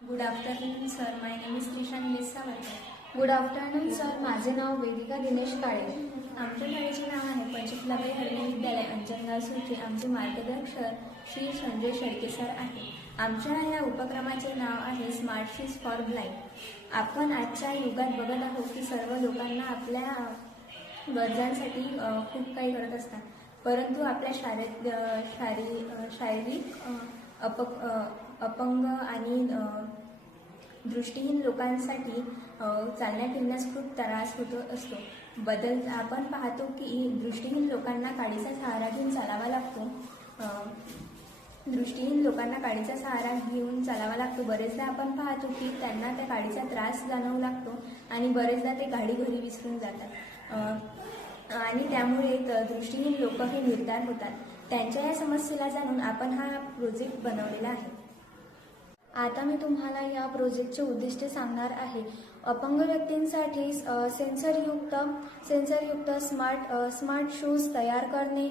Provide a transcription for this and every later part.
Good afternoon sir, my name is Trishan Savarkar. Good afternoon sir, माझे नाव वेदिका दिनेश काळे. आमच्या शाळेचे नाव आहे पंचफुलाबाई हरणे विद्यालय अंजनगाव सुरती. आमचे मार्गदर्शक श्री संजय शेळके सर आहे. आमच्या या उपक्रमाचे नाव आहे स्मार्ट शूज फॉर ब्लाइंड. आपण आजच्या युगात बघत आहोत की सर्व लोकांना आपल्या गरजांसाठी खूप काही करत असतात, परंतु आपल्या शारीरिक अपंग आणि दृष्टीहीन लोकांसाठी चालण्या फिरण्यास खूप त्रास होतो असतो. आपण पाहतो की दृष्टीहीन लोकांना काडीचा सहारा घेऊन चालावा लागतो. बरेचदा आपण पाहतो की त्यांना त्या काडीचा त्रास जाणवू लागतो आणि बरेचदा ते गाडी घरी विसरून जातात आणि त्यामुळे दृष्टीहीन लोक हे निर्धार होतात. त्यांच्या या समस्येला जाणून आपण हा प्रोजेक्ट बनवलेला आहे. आता मी तुम्हाला या प्रोजेक्टचे उद्दिष्टे सांगणार आहे. अपंग व्यक्तींसाठी सेन्सरयुक्त स्मार्ट शूज तयार करणे,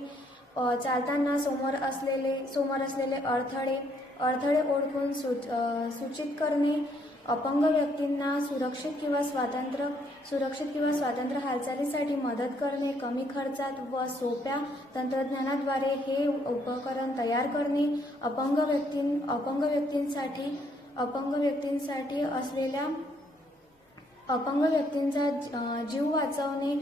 चालताना समोर असलेले अडथळे ओळखून सूचित करणे, अपंग व्यक्तींना सुरक्षित किंवा स्वतंत्र हालचालीसाठी मदत करणे, कमी खर्चात व सोप्या तंत्रज्ञानाद्वारे हे उपकरण तयार करणे, अपंग व्यक्तींचा जीव वाचवणे.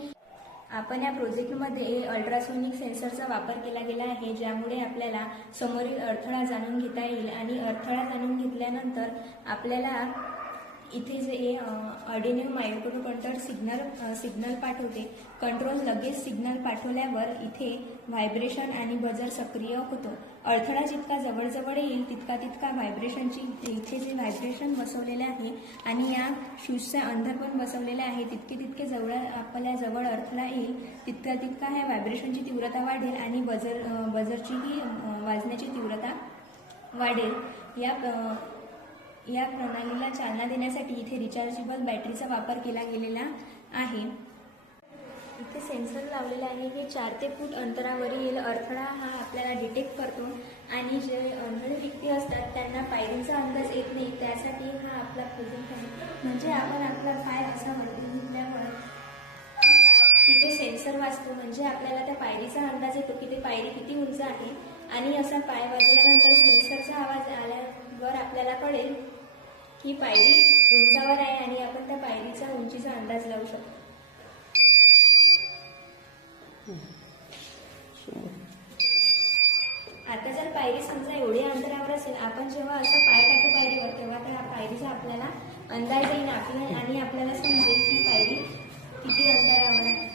आपण या प्रोजेक्टमध्ये अल्ट्रासोनिक सेन्सरचा वापर केला गेला आहे, ज्यामुळे आपल्याला समोरील अडथळा जाणून घेता येईल आणि अडथळा जाणून घेतल्यानंतर आपल्याला इथे जे ऑर्डिनो मायक्रोकंट्रोलर सिग्नल पाठवते. कंट्रोल लगेच सिग्नल पाठवल्यावर इथे व्हायब्रेशन आणि बजर सक्रिय होतो. अडथळा जितका जवळ येईल तितका व्हायब्रेशनची इथे जे व्हायब्रेशन बसवलेले आहे आणि या शूजचे अंदर पण बसवलेले आहे, तितके आपल्या जवळ अडथळा येईल तितका ह्या व्हायब्रेशनची तीव्रता वाढेल आणि बजरचीही वाजण्याची तीव्रता वाढेल. या प्रणालीला चालना देण्यासाठी इथे रिचार्जेबल बॅटरीचा वापर केला गेलेला आहे. इथे सेन्सर लावलेला आहे. हे 4 ते 5 फूट अंतरावरील अडथळा हा आपल्याला डिटेक्ट करतो आणि जे अंधळे व्यक्ती असतात त्यांना पायरीचा अंदाज येत नाही, त्यासाठी हा आपला प्रोजेक्ट आहे. म्हणजे आपण आपला पाय असा वरती घेतल्यावर तिथे सेन्सर वाजतो, म्हणजे आपल्याला त्या पायरीचा अंदाज येतो की ते पायरी किती उंच आहे आणि असा पाय वाजल्यानंतर सेन्सरचा आवाज आल्यावर आपल्याला कळेल ही पायरी उंचावर आहे आणि आपण त्या पायरीचा उंचीचा अंदाज लावू शकतो. आता जर पायरी समजा एवढ्या अंतरावर असेल, आपण जेव्हा असा पाय टाकू पायरीवर तेव्हा त्या पायरीचा आपल्याला अंदाज येईल आणि आपल्याला समजेल की पायरी किती अंतरावर आहे.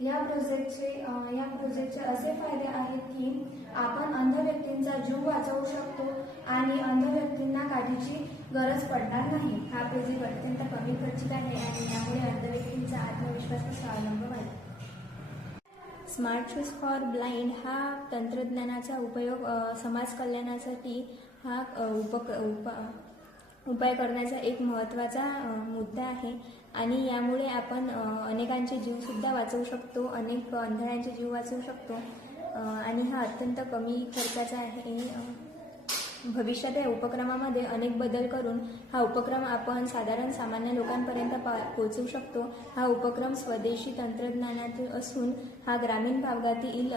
या प्रोजेक्टचे असे फायदे आहेत की आपण अंध व्यक्तींचा जीव वाचवू शकतो आणि अंध व्यक्तींना काठीची गरज पडणार नाही. हा प्रोजेक्ट अत्यंत कमी खर्चिक आहे आणि यामुळे अंध व्यक्तींचा आत्मविश्वास व स्वावलंब वाढेल. स्मार्ट शूज फॉर ब्लाइंड हा तंत्रज्ञानाचा उपयोग समाज कल्याणासाठी हा उपाय करण्याचा एक महत्त्वाचा मुद्दा आहे आणि यामुळे आपण अनेकांचे जीवसुद्धा वाचवू शकतो, अनेक अंधळ्यांचे जीव वाचवू शकतो आणि हा अत्यंत कमी खर्चाचा आहे. भविष्यात या उपक्रमामध्ये अनेक बदल करून हा उपक्रम आपण सामान्य लोकांपर्यंत पोहोचवू शकतो. हा उपक्रम स्वदेशी तंत्रज्ञानातील असून हा ग्रामीण भागातील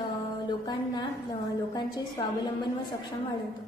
लोकांचे स्वावलंबन व सक्षम वाढवतो.